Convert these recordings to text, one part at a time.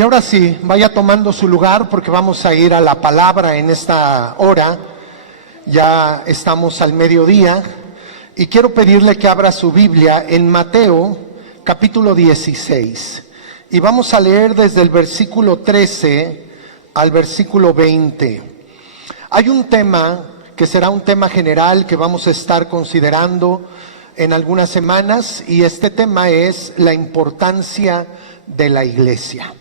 Y ahora sí, vaya tomando su lugar porque vamos a ir a la palabra en esta hora. Ya estamos al mediodía y quiero pedirle que abra su Biblia en Mateo capítulo 16. Y vamos a leer desde el versículo 13 al versículo 20. Hay un tema que será un tema general que vamos a estar considerando en algunas semanas, y este tema es la importancia de la iglesia.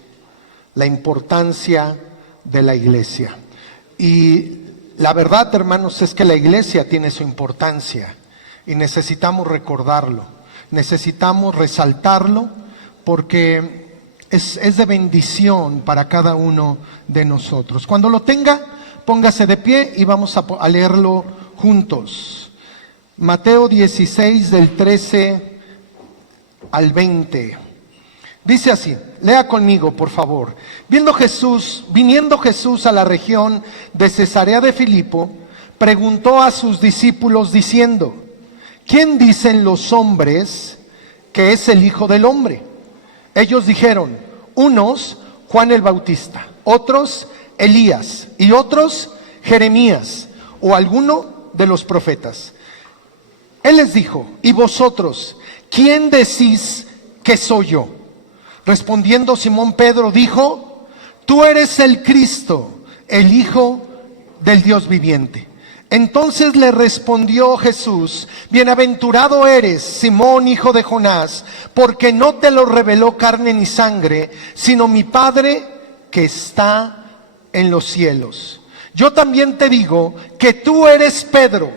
La importancia de la iglesia. Y la verdad, hermanos, es que la iglesia tiene su importancia y necesitamos recordarlo, necesitamos resaltarlo, porque es de bendición para cada uno de nosotros. Cuando lo tenga, póngase de pie y vamos a leerlo juntos. Mateo 16 del 13 al 20. Dice así, lea conmigo por favor. Viniendo Jesús a la región de Cesarea de Filipo, preguntó a sus discípulos diciendo: ¿quién dicen los hombres que es el Hijo del Hombre? Ellos dijeron: unos, Juan el Bautista, otros, Elías, y otros, Jeremías, o alguno de los profetas. Él les dijo: ¿y vosotros, quién decís que soy yo? Respondiendo Simón Pedro dijo: tú eres el Cristo, el Hijo del Dios viviente. Entonces le respondió Jesús: bienaventurado eres, Simón, hijo de Jonás, porque no te lo reveló carne ni sangre, sino mi Padre que está en los cielos. Yo también te digo que tú eres Pedro,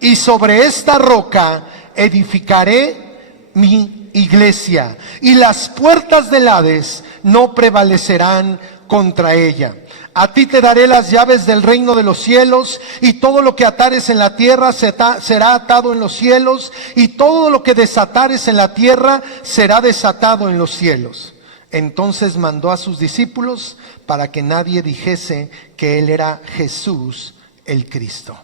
y sobre esta roca edificaré mi iglesia, y las puertas del Hades no prevalecerán contra ella. A ti te daré las llaves del reino de los cielos, y todo lo que atares en la tierra será atado en los cielos, y todo lo que desatares en la tierra será desatado en los cielos. Entonces mandó a sus discípulos para que nadie dijese que él era Jesús el Cristo.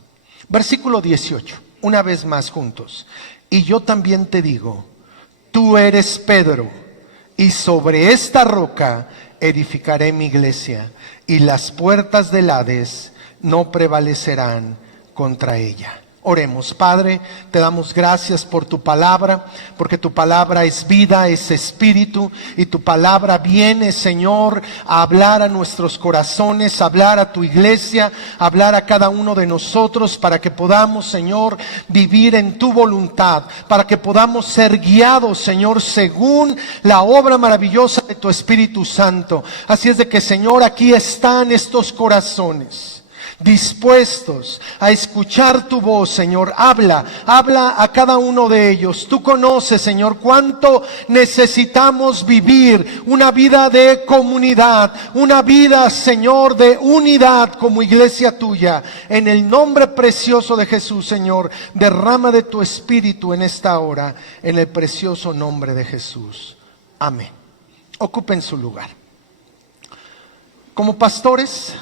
Versículo 18, una vez más juntos. Y yo también te digo: tú eres Pedro, y sobre esta roca edificaré mi iglesia, y las puertas del Hades no prevalecerán contra ella. Oremos. Padre, te damos gracias por tu palabra, porque tu palabra es vida, es espíritu, y tu palabra viene, Señor, a hablar a nuestros corazones, a hablar a tu iglesia, a hablar a cada uno de nosotros, para que podamos, Señor, vivir en tu voluntad, para que podamos ser guiados, Señor, según la obra maravillosa de tu Espíritu Santo. Así es de que, Señor, aquí están estos corazones dispuestos a escuchar tu voz, Señor. Habla a cada uno de ellos. Tú conoces, Señor, cuánto necesitamos vivir una vida de comunidad, una vida, Señor, de unidad como iglesia tuya. En el nombre precioso de Jesús, Señor, derrama de tu Espíritu en esta hora, en el precioso nombre de Jesús. Amén. Ocupen su lugar. Como pastores,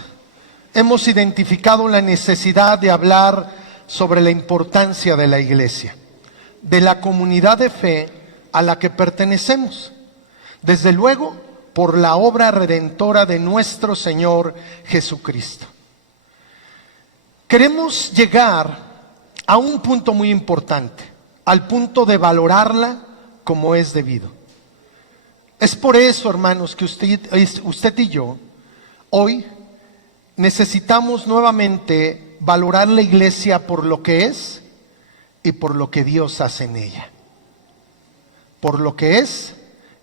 hemos identificado la necesidad de hablar sobre la importancia de la iglesia, de la comunidad de fe a la que pertenecemos. Desde luego, por la obra redentora de nuestro Señor Jesucristo. Queremos llegar a un punto muy importante, al punto de valorarla como es debido. Es por eso, hermanos, que usted y yo, hoy, necesitamos nuevamente valorar la iglesia por lo que es y por lo que Dios hace en ella. Por lo que es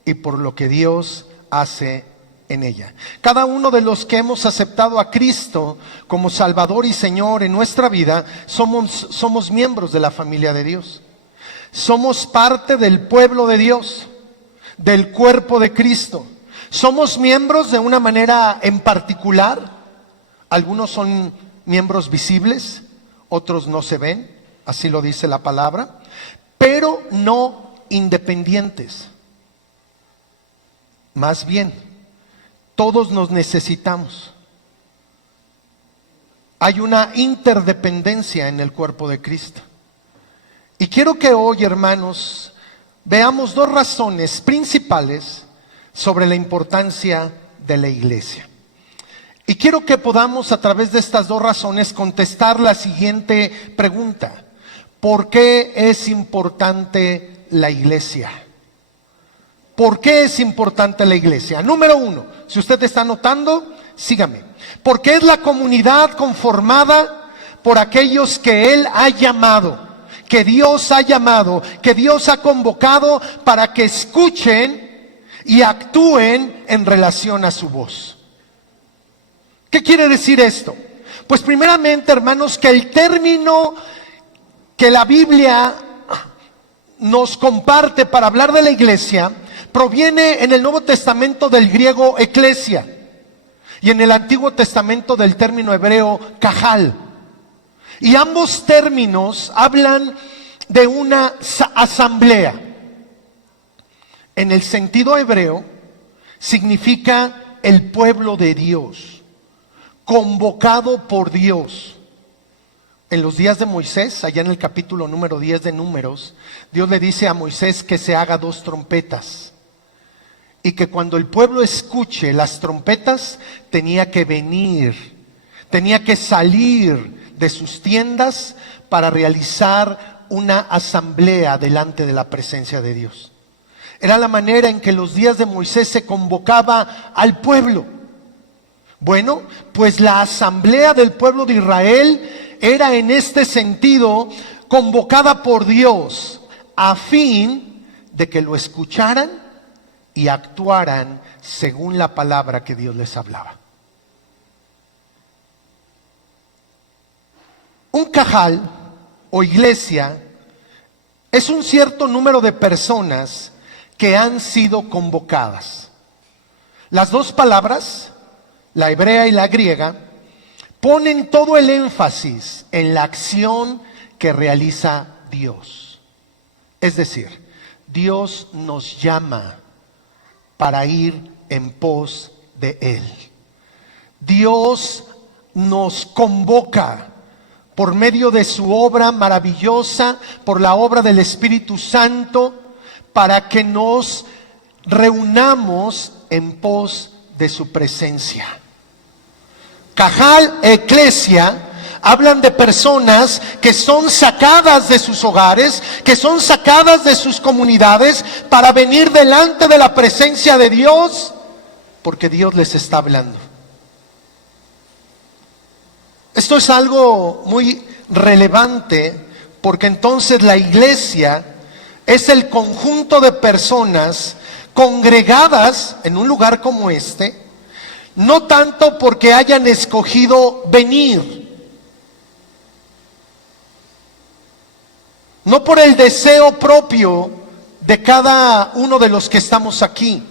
y por lo que Dios hace en ella. Cada uno de los que hemos aceptado a Cristo como Salvador y Señor en nuestra vida, somos miembros de la familia de Dios. Somos parte del pueblo de Dios, del cuerpo de Cristo. Somos miembros de una manera en particular. Algunos son miembros visibles, otros no se ven, así lo dice la palabra, pero no independientes. Más bien, todos nos necesitamos. Hay una interdependencia en el cuerpo de Cristo. Y quiero que hoy, hermanos, veamos dos razones principales sobre la importancia de la iglesia. Y quiero que podamos a través de estas dos razones contestar la siguiente pregunta: ¿por qué es importante la iglesia? ¿Por qué es importante la iglesia? Número uno, si usted está anotando, sígame. Porque es la comunidad conformada por aquellos que Él ha llamado, que Dios ha llamado, que Dios ha convocado para que escuchen y actúen en relación a su voz. ¿Qué quiere decir esto? Pues primeramente, hermanos, que el término que la Biblia nos comparte para hablar de la iglesia proviene en el Nuevo Testamento del griego eclesia y en el Antiguo Testamento del término hebreo kahal. Y ambos términos hablan de una asamblea. En el sentido hebreo significa el pueblo de Dios, convocado por Dios. En los días de Moisés, allá en el capítulo número 10 de Números, Dios le dice a Moisés que se haga 2 trompetas. Y que cuando el pueblo escuche las trompetas, tenía que venir, tenía que salir de sus tiendas para realizar una asamblea delante de la presencia de Dios. Era la manera en que los días de Moisés se convocaba al pueblo. Bueno, pues la asamblea del pueblo de Israel era en este sentido convocada por Dios a fin de que lo escucharan y actuaran según la palabra que Dios les hablaba. Un cajal o iglesia es un cierto número de personas que han sido convocadas. Las dos palabras, la hebrea y la griega, ponen todo el énfasis en la acción que realiza Dios. Es decir, Dios nos llama para ir en pos de Él. Dios nos convoca por medio de su obra maravillosa, por la obra del Espíritu Santo, para que nos reunamos en pos de su presencia. Cajal, eclesia, hablan de personas que son sacadas de sus hogares, que son sacadas de sus comunidades para venir delante de la presencia de Dios, porque Dios les está hablando. Esto es algo muy relevante, porque entonces la iglesia es el conjunto de personas congregadas en un lugar como este, no tanto porque hayan escogido venir, no por el deseo propio de cada uno de los que estamos aquí,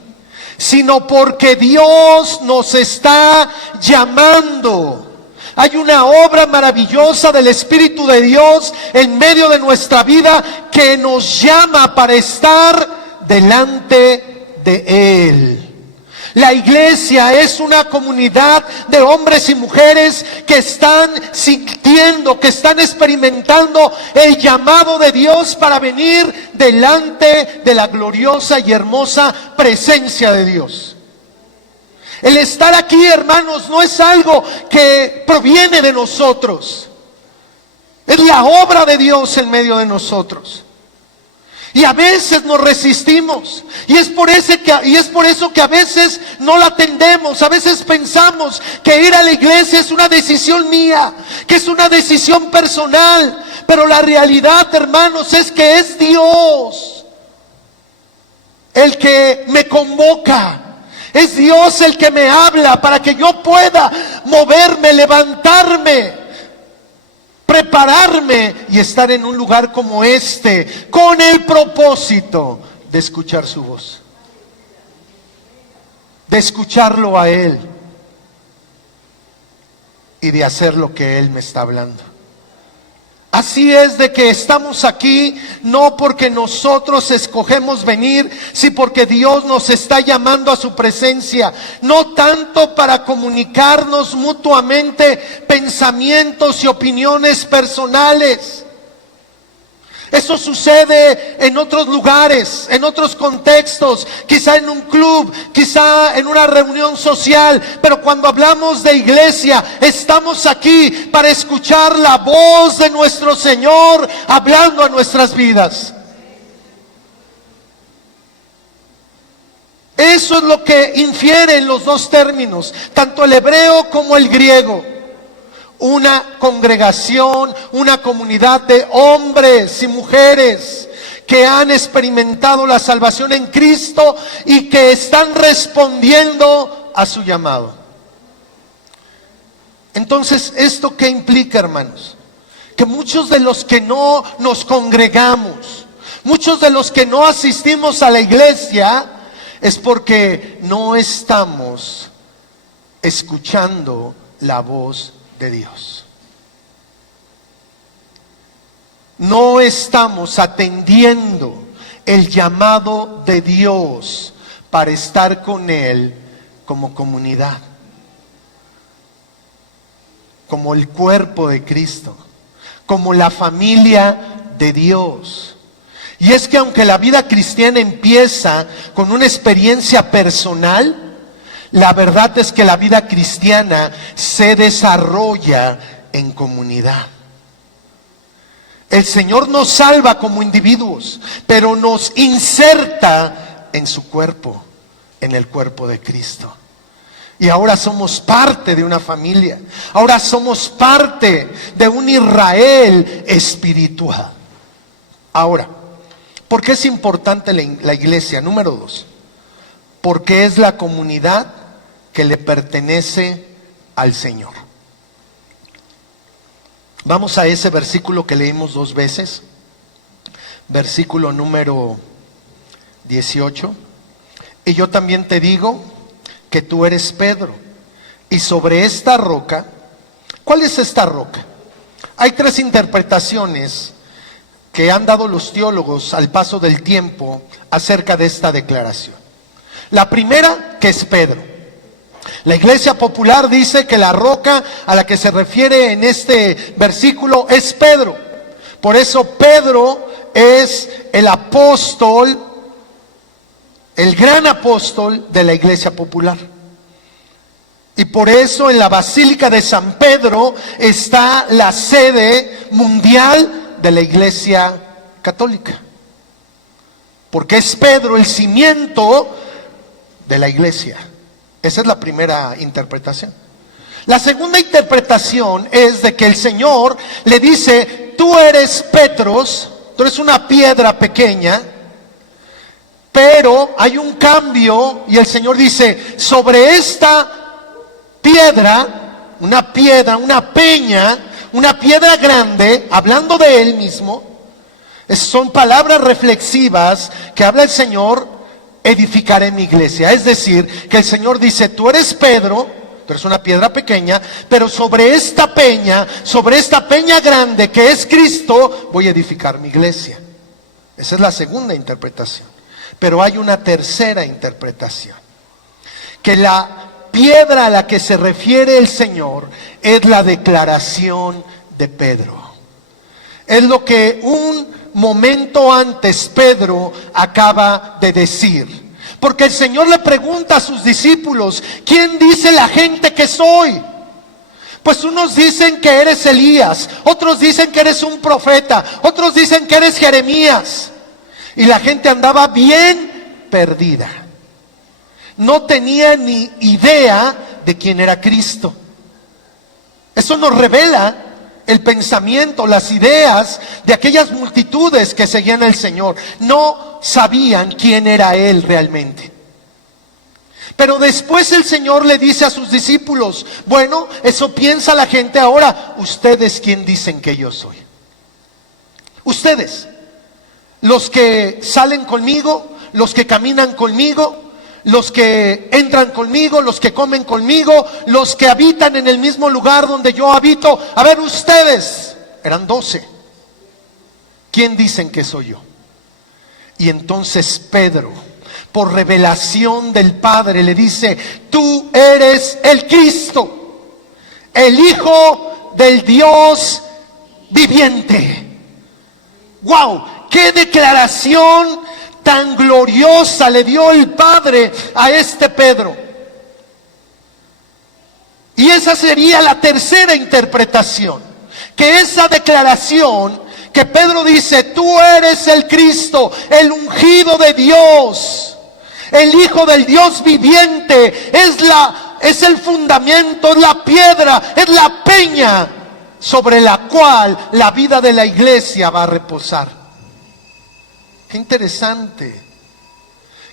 sino porque Dios nos está llamando. Hay una obra maravillosa del Espíritu de Dios en medio de nuestra vida que nos llama para estar delante de Él. La iglesia es una comunidad de hombres y mujeres que están sintiendo, que están experimentando el llamado de Dios para venir delante de la gloriosa y hermosa presencia de Dios. El estar aquí, hermanos, no es algo que proviene de nosotros. Es la obra de Dios en medio de nosotros. Y a veces nos resistimos, y es por eso que a veces no la atendemos. A veces pensamos que ir a la iglesia es una decisión mía, que es una decisión personal, pero la realidad, hermanos, es que es Dios el que me convoca. Es Dios el que me habla para que yo pueda moverme, levantarme, prepararme y estar en un lugar como este con el propósito de escuchar su voz, de escucharlo a Él y de hacer lo que Él me está hablando. Así es de que estamos aquí no porque nosotros escogemos venir, sino porque Dios nos está llamando a su presencia, no tanto para comunicarnos mutuamente pensamientos y opiniones personales. Eso sucede en otros lugares, en otros contextos, quizá en un club, quizá en una reunión social, pero cuando hablamos de iglesia, estamos aquí para escuchar la voz de nuestro Señor hablando a nuestras vidas. Eso es lo que infieren los dos términos, tanto el hebreo como el griego. Una congregación, una comunidad de hombres y mujeres que han experimentado la salvación en Cristo y que están respondiendo a su llamado. Entonces, ¿esto qué implica, hermanos? Que muchos de los que no nos congregamos, muchos de los que no asistimos a la iglesia, es porque no estamos escuchando la voz de Dios. No estamos atendiendo el llamado de Dios para estar con Él como comunidad, como el cuerpo de Cristo, como la familia de Dios. Y es que aunque la vida cristiana empieza con una experiencia personal, la verdad es que la vida cristiana se desarrolla en comunidad. El Señor nos salva como individuos, pero nos inserta en su cuerpo, en el cuerpo de Cristo. Y ahora somos parte de una familia. Ahora somos parte de un Israel espiritual. Ahora, ¿por qué es importante la iglesia? Número 2, porque es la comunidad que le pertenece al Señor. Vamos a ese versículo que leímos 2 veces, versículo número 18. Y yo también te digo que tú eres Pedro, y sobre esta roca, ¿cuál es esta roca? Hay 3 interpretaciones que han dado los teólogos al paso del tiempo acerca de esta declaración. La primera, que es Pedro. La Iglesia Popular dice que la roca a la que se refiere en este versículo es Pedro. Por eso Pedro es el apóstol, el gran apóstol de la Iglesia Popular. Y por eso en la Basílica de San Pedro está la sede mundial de la Iglesia Católica. Porque es Pedro el cimiento de la iglesia. Esa es la primera interpretación. La segunda interpretación es de que el Señor le dice: tú eres Petros, tú eres una piedra pequeña, pero hay un cambio y el Señor dice: sobre esta piedra, una peña, una piedra grande, hablando de Él mismo, son palabras reflexivas que habla el Señor, edificaré mi iglesia. Es decir, que el Señor dice: tú eres Pedro, tú eres una piedra pequeña, pero sobre esta peña grande que es Cristo, voy a edificar mi iglesia. Esa es la segunda interpretación. Pero hay una tercera interpretación, que la piedra a la que se refiere el Señor es la declaración de Pedro. Es lo que un momento antes Pedro acaba de decir. Porque el Señor le pregunta a sus discípulos: ¿quién dice la gente que soy? Pues unos dicen que eres Elías, otros dicen que eres un profeta, otros dicen que eres Jeremías. Y la gente andaba bien perdida. No tenía ni idea de quién era Cristo. Eso nos revela el pensamiento, las ideas de aquellas multitudes que seguían al Señor. No sabían quién era Él realmente. Pero después el Señor le dice a sus discípulos: bueno, eso piensa la gente ahora. ¿Ustedes quién dicen que yo soy? Ustedes, los que salen conmigo, los que caminan conmigo, los que entran conmigo, los que comen conmigo, los que habitan en el mismo lugar donde yo habito. A ver, ustedes, eran 12. ¿Quién dicen que soy yo? Y entonces Pedro, por revelación del Padre, le dice: tú eres el Cristo, el Hijo del Dios viviente. ¡Wow! ¡Qué declaración tan gloriosa le dio el Padre a este Pedro! Y esa sería la tercera interpretación, que esa declaración que Pedro dice: tú eres el Cristo, el ungido de Dios, el Hijo del Dios viviente, es el fundamento, es la piedra, es la peña sobre la cual la vida de la iglesia va a reposar. Qué interesante.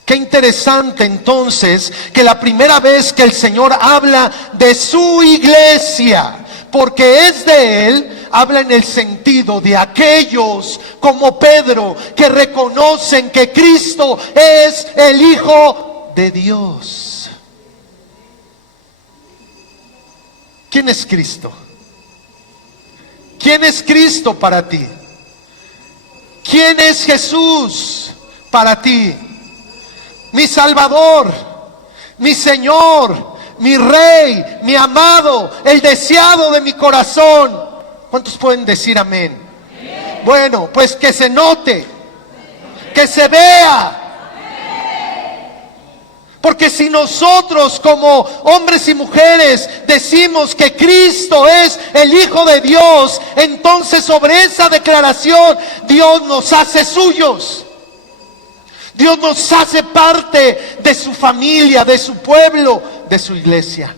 Qué interesante entonces que la primera vez que el Señor habla de su iglesia, porque es de Él, habla en el sentido de aquellos como Pedro que reconocen que Cristo es el Hijo de Dios. ¿Quién es Cristo? ¿Quién es Cristo para ti? ¿Quién es Jesús para ti? Mi Salvador, mi Señor, mi Rey, mi amado, el deseado de mi corazón. ¿Cuántos pueden decir amén? Amén. Bueno, pues que se note, que se vea. Porque si nosotros como hombres y mujeres decimos que Cristo es el Hijo de Dios, entonces sobre esa declaración Dios nos hace suyos. Dios nos hace parte de su familia, de su pueblo, de su iglesia.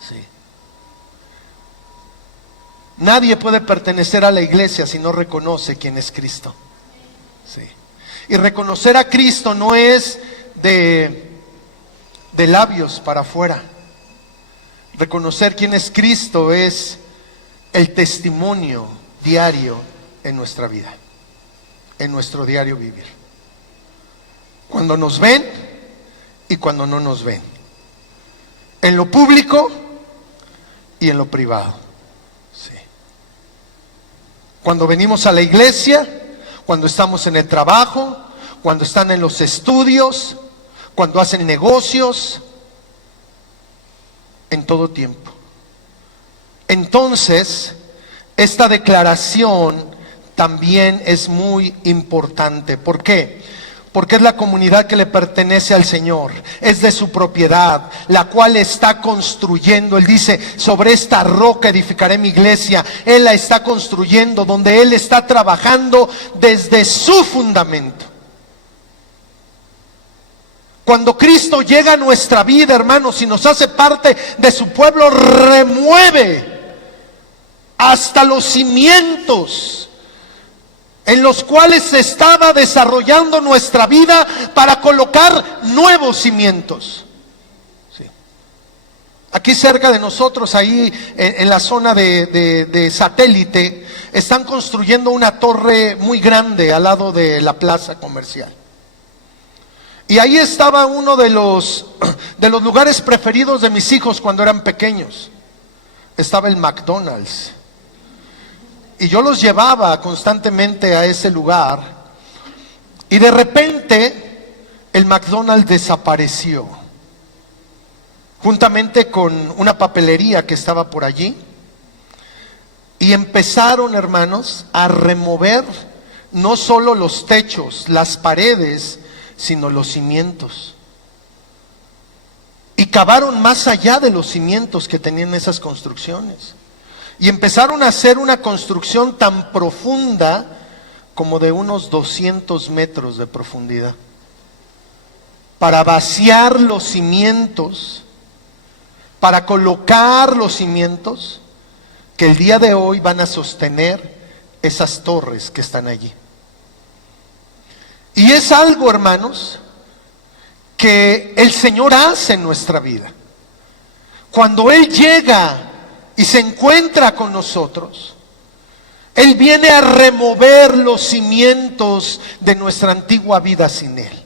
Sí. Nadie puede pertenecer a la iglesia si no reconoce quién es Cristo. Sí. Y reconocer a Cristo no es de labios para afuera. Reconocer quién es Cristo es el testimonio diario en nuestra vida, en nuestro diario vivir. Cuando nos ven y cuando no nos ven. En lo público y en lo privado. Sí. Cuando venimos a la iglesia, cuando estamos en el trabajo, cuando están en los estudios, cuando hacen negocios, en todo tiempo. Entonces, esta declaración también es muy importante. ¿Por qué? Porque es la comunidad que le pertenece al Señor, es de su propiedad, la cual está construyendo. Él dice: sobre esta roca edificaré mi iglesia. Él la está construyendo, donde Él está trabajando desde su fundamento. Cuando Cristo llega a nuestra vida, hermanos, y nos hace parte de su pueblo, remueve hasta los cimientos en los cuales se estaba desarrollando nuestra vida para colocar nuevos cimientos. Sí. Aquí cerca de nosotros, ahí en la zona de Satélite, están construyendo una torre muy grande al lado de la plaza comercial. Y ahí estaba uno de los lugares preferidos de mis hijos cuando eran pequeños. Estaba el McDonald's. Y yo los llevaba constantemente a ese lugar. Y de repente el McDonald's desapareció, juntamente con una papelería que estaba por allí. Y empezaron, hermanos, a remover no solo los techos, las paredes, sino los cimientos. Y cavaron más allá de los cimientos que tenían esas construcciones. Y empezaron a hacer una construcción tan profunda como de unos 200 metros de profundidad, para vaciar los cimientos, para colocar los cimientos que el día de hoy van a sostener esas torres que están allí. Y es algo, hermanos, que el Señor hace en nuestra vida. Cuando Él llega y se encuentra con nosotros, Él viene a remover los cimientos de nuestra antigua vida sin Él.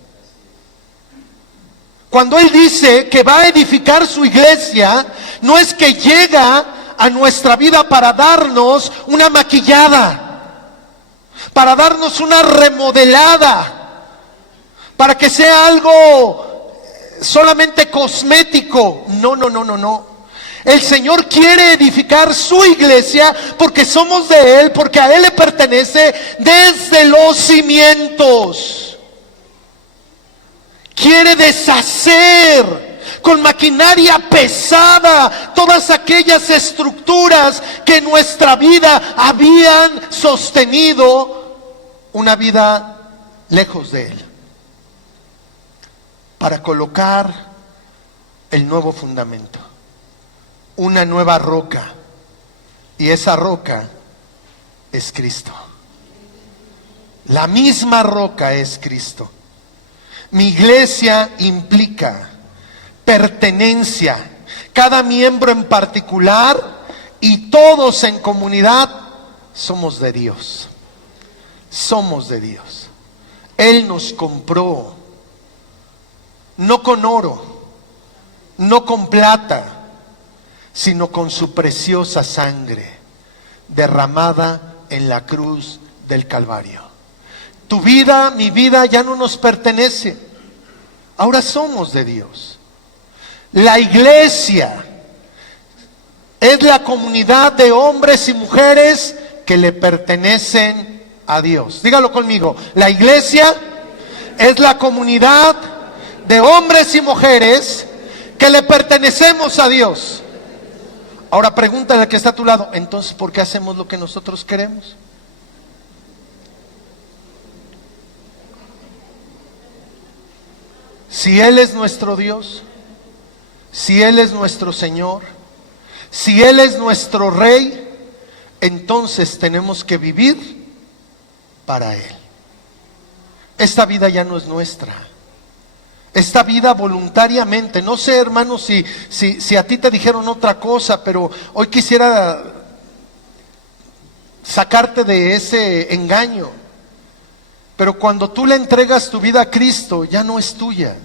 Cuando Él dice que va a edificar su iglesia, no es que llega a nuestra vida para darnos una maquillada, para darnos una remodelada, para que sea algo solamente cosmético. No. El Señor quiere edificar su iglesia porque somos de Él, porque a Él le pertenece desde los cimientos. Quiere deshacer con maquinaria pesada todas aquellas estructuras que en nuestra vida habían sostenido una vida lejos de Él, para colocar el nuevo fundamento, una nueva roca, y esa roca es Cristo. La misma roca es Cristo. Mi iglesia implica pertenencia, cada miembro en particular y todos en comunidad somos de Dios. Somos de Dios. Él nos compró, no con oro, no con plata, sino con su preciosa sangre derramada en la cruz del Calvario. Tu vida, mi vida ya no nos pertenece. Ahora somos de Dios. La iglesia es la comunidad de hombres y mujeres que le pertenecen a Dios. Dígalo conmigo. La iglesia es la comunidad de hombres y mujeres que le pertenecemos a Dios. Ahora pregúntale al que está a tu lado, entonces, ¿por qué hacemos lo que nosotros queremos? Si Él es nuestro Dios, si Él es nuestro Señor, si Él es nuestro Rey, entonces tenemos que vivir para Él. Esta vida ya no es nuestra. Esta vida voluntariamente, no sé, hermanos, si a ti te dijeron otra cosa, pero hoy quisiera sacarte de ese engaño. Pero cuando tú le entregas tu vida a Cristo, ya no es tuya.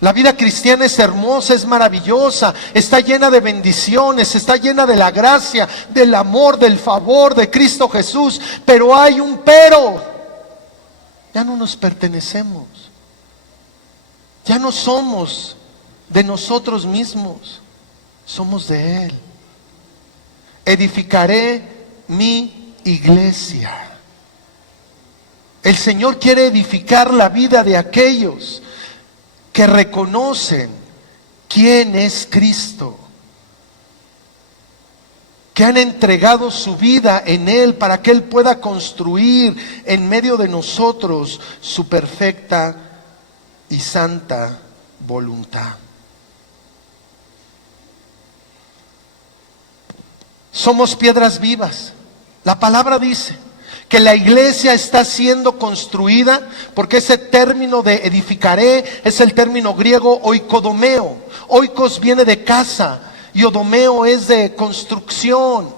La vida cristiana es hermosa, es maravillosa, está llena de bendiciones, está llena de la gracia, del amor, del favor de Cristo Jesús. Pero hay un pero. Ya no nos pertenecemos. Ya no somos de nosotros mismos, somos de Él. Edificaré mi iglesia. El Señor quiere edificar la vida de aquellos que reconocen quién es Cristo, que han entregado su vida en Él para que Él pueda construir en medio de nosotros su perfecta y santa voluntad. Somos piedras vivas. La palabra dice que la iglesia está siendo construida, porque ese término de edificaré es el término griego oikodomeo. Oikos viene de casa y odomeo es de construcción.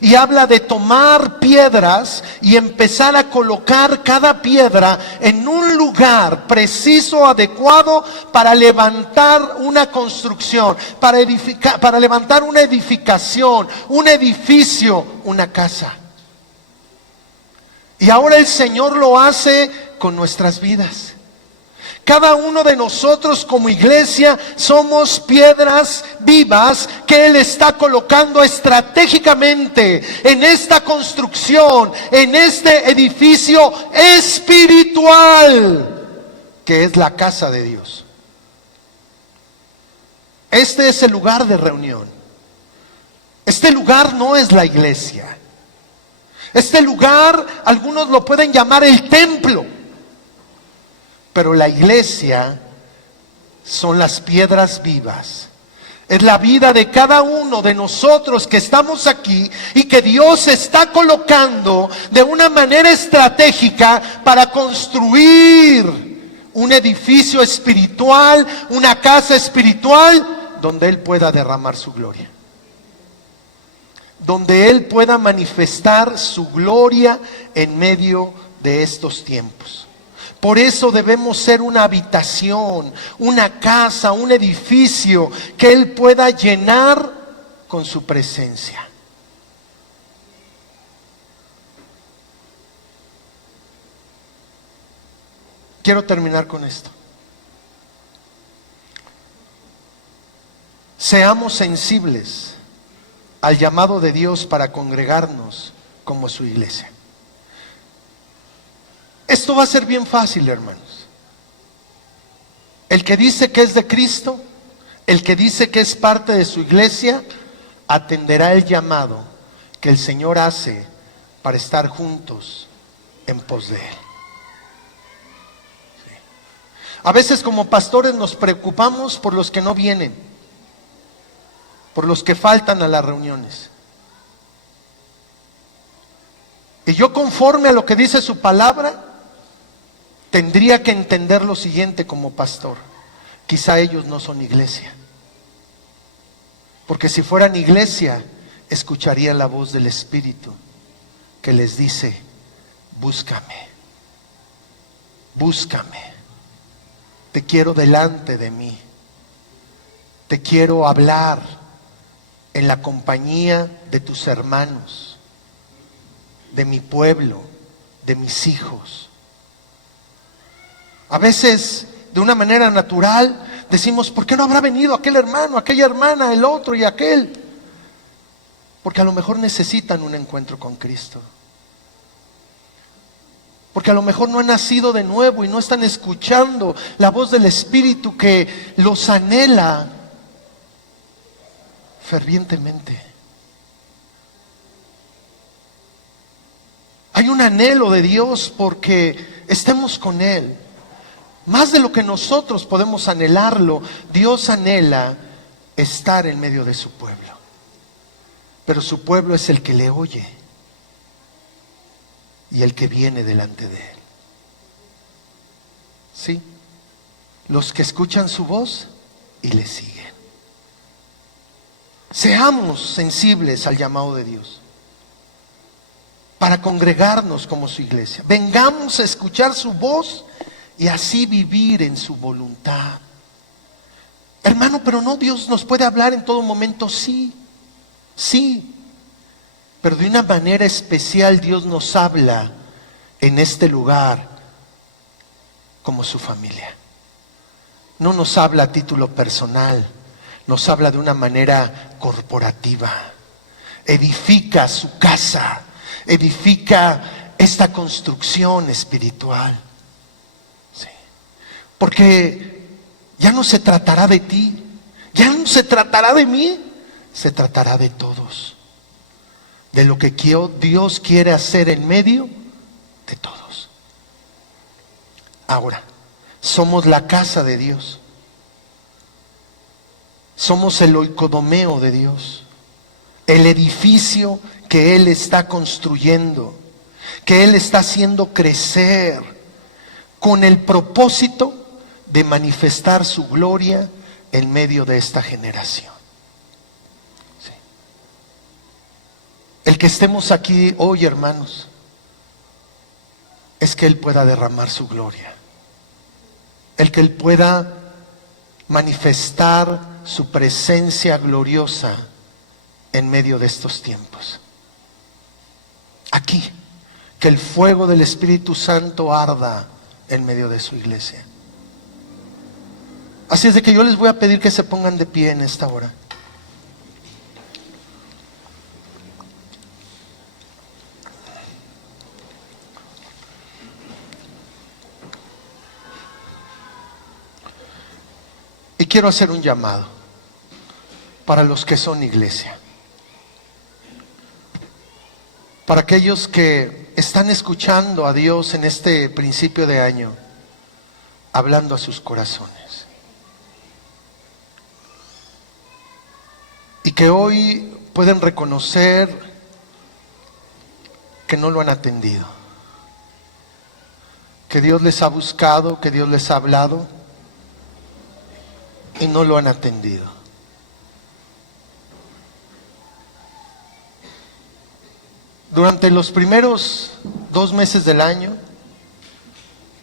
Y habla de tomar piedras y empezar a colocar cada piedra en un lugar preciso, adecuado, para levantar una construcción, para levantar una edificación, un edificio, una casa. Y ahora el Señor lo hace con nuestras vidas. Cada uno de nosotros como iglesia somos piedras vivas que Él está colocando estratégicamente en esta construcción, en este edificio espiritual que es la casa de Dios. Este es el lugar de reunión. Este lugar no es la iglesia. Este lugar, algunos lo pueden llamar el templo. Pero la iglesia son las piedras vivas. Es la vida de cada uno de nosotros que estamos aquí y que Dios está colocando de una manera estratégica para construir un edificio espiritual, una casa espiritual, donde Él pueda derramar su gloria. Donde Él pueda manifestar su gloria en medio de estos tiempos. Por eso debemos ser una habitación, una casa, un edificio que Él pueda llenar con su presencia. Quiero terminar con esto. seamos sensibles al llamado de Dios para congregarnos como su iglesia. Esto va a ser bien fácil, hermanos. El que dice que es de Cristo, el que dice que es parte de su iglesia, atenderá el llamado que el Señor hace para estar juntos en pos de Él. Sí. A veces como pastores nos preocupamos por los que no vienen, por los que faltan a las reuniones. Y yo, conforme a lo que dice su palabra, tendría que entender lo siguiente como pastor: quizá ellos no son iglesia, porque si fueran iglesia escucharían la voz del Espíritu que les dice: búscame, búscame, te quiero delante de mí, te quiero hablar en la compañía de tus hermanos, de mi pueblo, de mis hijos. A veces, de una manera natural, decimos: ¿por qué no habrá venido aquel hermano, aquella hermana, el otro y aquel? Porque a lo mejor necesitan un encuentro con Cristo. Porque a lo mejor no han nacido de nuevo y no están escuchando la voz del Espíritu que los anhela fervientemente. Hay un anhelo de Dios porque estemos con Él. Más de lo que nosotros podemos anhelarlo, Dios anhela estar en medio de su pueblo. Pero su pueblo es el que le oye y el que viene delante de Él. ¿Sí? Los que escuchan su voz y le siguen. Seamos sensibles al llamado de Dios para congregarnos como su iglesia. Vengamos a escuchar su voz y así vivir en su voluntad. Hermano, pero no, Dios nos puede hablar en todo momento. Sí, sí, pero de una manera especial Dios nos habla en este lugar como su familia. No nos habla a título personal, nos habla de una manera corporativa. Edifica su casa, edifica esta construcción espiritual. Sí. Porque ya no se tratará de ti, ya no se tratará de mí, se tratará de todos. De lo que Dios quiere hacer en medio de todos. Ahora, somos la casa de Dios. Somos el oikodomeo de Dios. El edificio que Él está construyendo, que Él está haciendo crecer, con el propósito de manifestar su gloria en medio de esta generación. Sí. El que estemos aquí hoy, hermanos, es que Él pueda derramar su gloria. El que Él pueda manifestar su presencia gloriosa en medio de estos tiempos. Aquí, que el fuego del Espíritu Santo arda en medio de su iglesia. Así es de que yo les voy a pedir que se pongan de pie en esta hora. Y quiero hacer un llamado para los que son iglesia. Para aquellos que están escuchando a Dios en este principio de año, hablando a sus corazones. Y que hoy pueden reconocer que no lo han atendido. Que Dios les ha buscado, que Dios les ha hablado y no lo han atendido. Durante los primeros 2 meses del año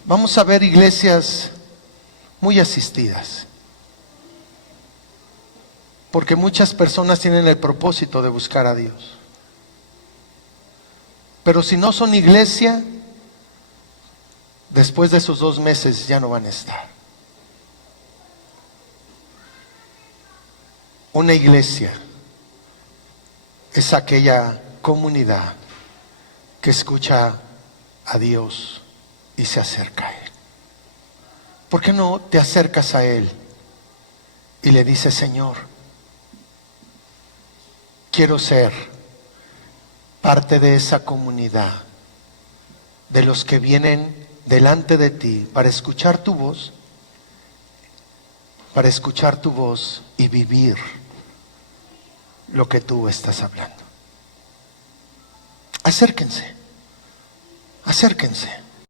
vamos a ver iglesias muy asistidas, porque muchas personas tienen el propósito de buscar a Dios. Pero si no son iglesia, después de esos 2 meses ya no van a estar. Una iglesia es aquella comunidad que escucha a Dios y se acerca a Él. ¿Por qué no te acercas a Él y le dices: Señor, quiero ser parte de esa comunidad, de los que vienen delante de ti para escuchar tu voz, y vivir lo que tú estás hablando? Acérquense, acérquense.